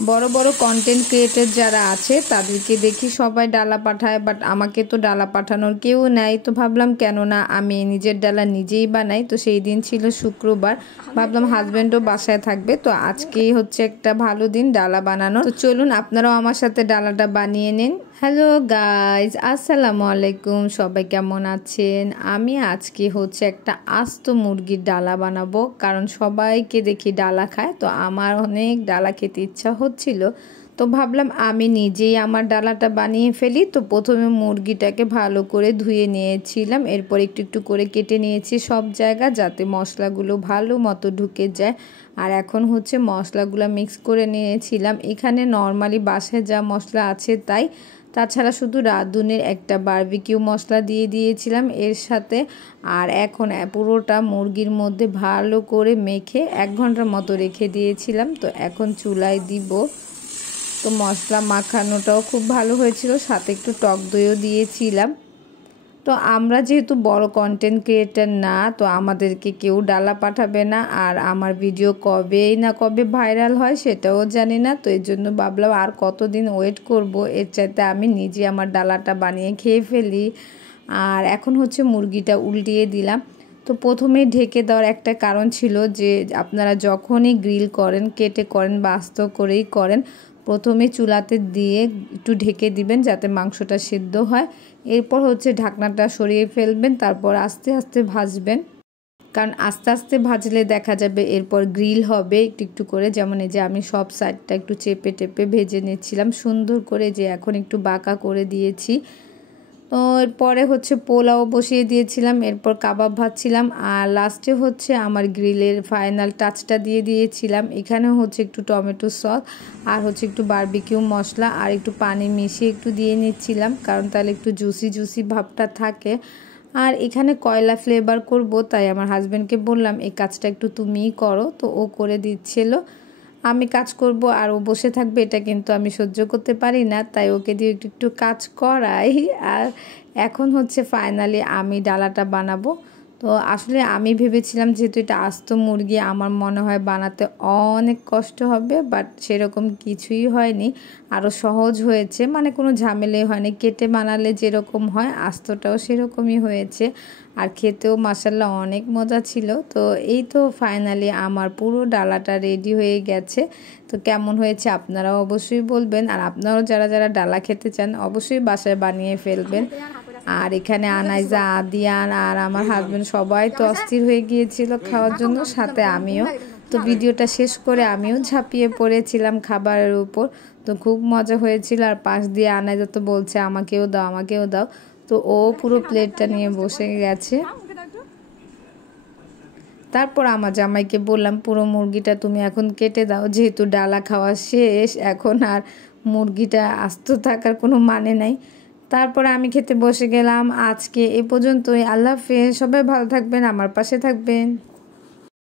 বড় বড় content creator যারা আছে তাদেরকে দেখি সবাই ডালা পাঠায়, বাট আমাকে তো ডালা পাঠানোর কেউ নাই। তো ভাবলাম কেন না আমি নিজের ডালা নিজেই বানাই। তো সেই দিন ছিল শুক্রবার, ভাবলাম হাজব্যান্ডও বাসায় থাকবে, তো আজকেই হচ্ছে একটা ভালো দিন ডালা বানানোর। তো চলুন আপনারাও আমার সাথে ডালাটা বানিয়ে নিন। হ্যালো গাইজ, আসসালামু আলাইকুম, সবাই কেমন আছেন? আমি আজকে হচ্ছে একটা আস্ত মুরগির ডালা বানাবো, কারণ সবাইকে দেখি ডালা খায়, তো আমার অনেক ডালা খেতে ইচ্ছা হচ্ছিল। তো ভাবলাম আমি নিজেই আমার ডালাটা বানিয়ে ফেলি। তো প্রথমে মুরগিটাকে ভালো করে ধুয়ে নিয়েছিলাম, এরপর একটু একটু করে কেটে নিয়েছি সব জায়গা, যাতে মশলাগুলো ভালো মতো ঢুকে যায়। আর এখন হচ্ছে মশলাগুলো মিক্স করে নিয়েছিলাম। এখানে নর্মালি বাসায় যা মশলা আছে তাই, তাছাড়া শুধু রাঁধুনির একটা বারবিকিউ মশলা দিয়ে দিয়েছিলাম এর সাথে। আর এখন পুরোটা মুরগির মধ্যে ভালো করে মেখে 1 ঘন্টার মতো রেখে দিয়েছিলাম। তো এখন চুলায় দিব। তো মশলা মাখানোটাও খুব ভালো হয়েছিল, সাথে একটু টক দইও দিয়েছিলাম। তো আমরা যেহেতু বড় কন্টেন্ট ক্রিয়েটর না, তো আমাদেরকে কেউ ডালা পাঠাবে না, আর আমার ভিডিও কবেই না কবে ভাইরাল হয় সেটাও জানি না। তো এর জন্য ভাবলাম আর কতদিন ওয়েট করব, এর চাইতে আমি নিজে আমার ডালাটা বানিয়ে খেয়ে ফেলি। আর এখন হচ্ছে মুরগিটা উল্টিয়ে দিলাম। তো প্রথমে ঢেকে দেওয়ার একটা কারণ ছিল যে আপনারা যখনই গ্রিল করেন, কেটে করেন বা আস্ত করেই করেন, প্রথমে চুলাতে দিয়ে একটু ঢেকে দিবেন যাতে মাংসটা সিদ্ধ হয়। এরপর হচ্ছে ঢাকনাটা সরিয়ে ফেলবেন, তারপর আস্তে আস্তে ভাজবেন, কারণ আস্তে আস্তে ভাজলে দেখা যাবে এরপর গ্রিল হবে একটু একটু করে। যেমন এই যে আমি সব সাইডটা একটু চেপে টেপে ভেজে নিচ্ছিলাম সুন্দর করে, যে এখন একটু বাঁকা করে দিয়েছি। তো এরপরে হচ্ছে পোলাও বসিয়ে দিয়েছিলাম, এরপর কাবাব ভাজছিলাম, আর লাস্টে হচ্ছে আমার গ্রিলের ফাইনাল টাচটা দিয়ে দিয়েছিলাম। এখানে হচ্ছে একটু টমেটো সস আর হচ্ছে একটু বারবিকিউ মশলা আর একটু পানি মিশিয়ে একটু দিয়ে নিচ্ছিলাম, কারণ তাহলে একটু জুসি জুসি ভাবটা থাকে। আর এখানে কয়লা ফ্লেভার করব, তাই আমার হাজব্যান্ডকে বললাম এই কাজটা একটু তুমিই করো। তো ও করে দিচ্ছিল, আমি কাজ করব আর ও বসে থাকবে, এটা কিন্তু আমি সহ্য করতে পারি না, তাই ওকে দিয়ে একটু একটু কাজ করাই। আর এখন হচ্ছে ফাইনালি আমি ডালাটা বানাবো। তো আসলে আমি ভেবেছিলাম যেহেতু এটা আস্ত মুরগি, আমার মনে হয় বানাতে অনেক কষ্ট হবে, বাট সেরকম কিছুই হয়নি, আরও সহজ হয়েছে, মানে কোনো ঝামেলাই হয়নি। কেটে বানালে যেরকম হয় আস্তটাও সেরকমই হয়েছে, আর খেতেও মাশাআল্লাহ অনেক মজা ছিল। তো এই তো ফাইনালি আমার পুরো ডালাটা রেডি হয়ে গেছে। তো কেমন হয়েছে আপনারাও অবশ্যই বলবেন, আর আপনারাও যারা যারা ডালা খেতে চান অবশ্যই বাসায় বানিয়ে ফেলবেন। আর এখানে আনাইজা, আদিয়ান আর আমার হাজব্যান্ড সবাই তো অস্থির হয়ে গিয়েছিল খাওয়ার জন্য, সাথে আমিও। তো ভিডিওটা শেষ করে আমিও ঝাঁপিয়ে পড়েছিলাম খাবারের উপর। তো খুব মজা হয়েছিল, আর পাশ দিয়ে আনাইজা তো বলছে আমাকেও দাও আমাকেও দাও। তো ও পুরো প্লেটটা নিয়ে বসে গেছে। তারপর আমার জামাইকে বললাম পুরো মুরগিটা তুমি এখন কেটে দাও, যেহেতু ডালা খাওয়া শেষ, এখন আর মুরগিটা আস্ত থাকার কোনো মানে নাই। তারপর আমি খেতে বসে গেলাম। আজকে এ পর্যন্তই, আল্লাহ হাফেজ, সবাই ভালো থাকবেন, আমার পাশে থাকবেন।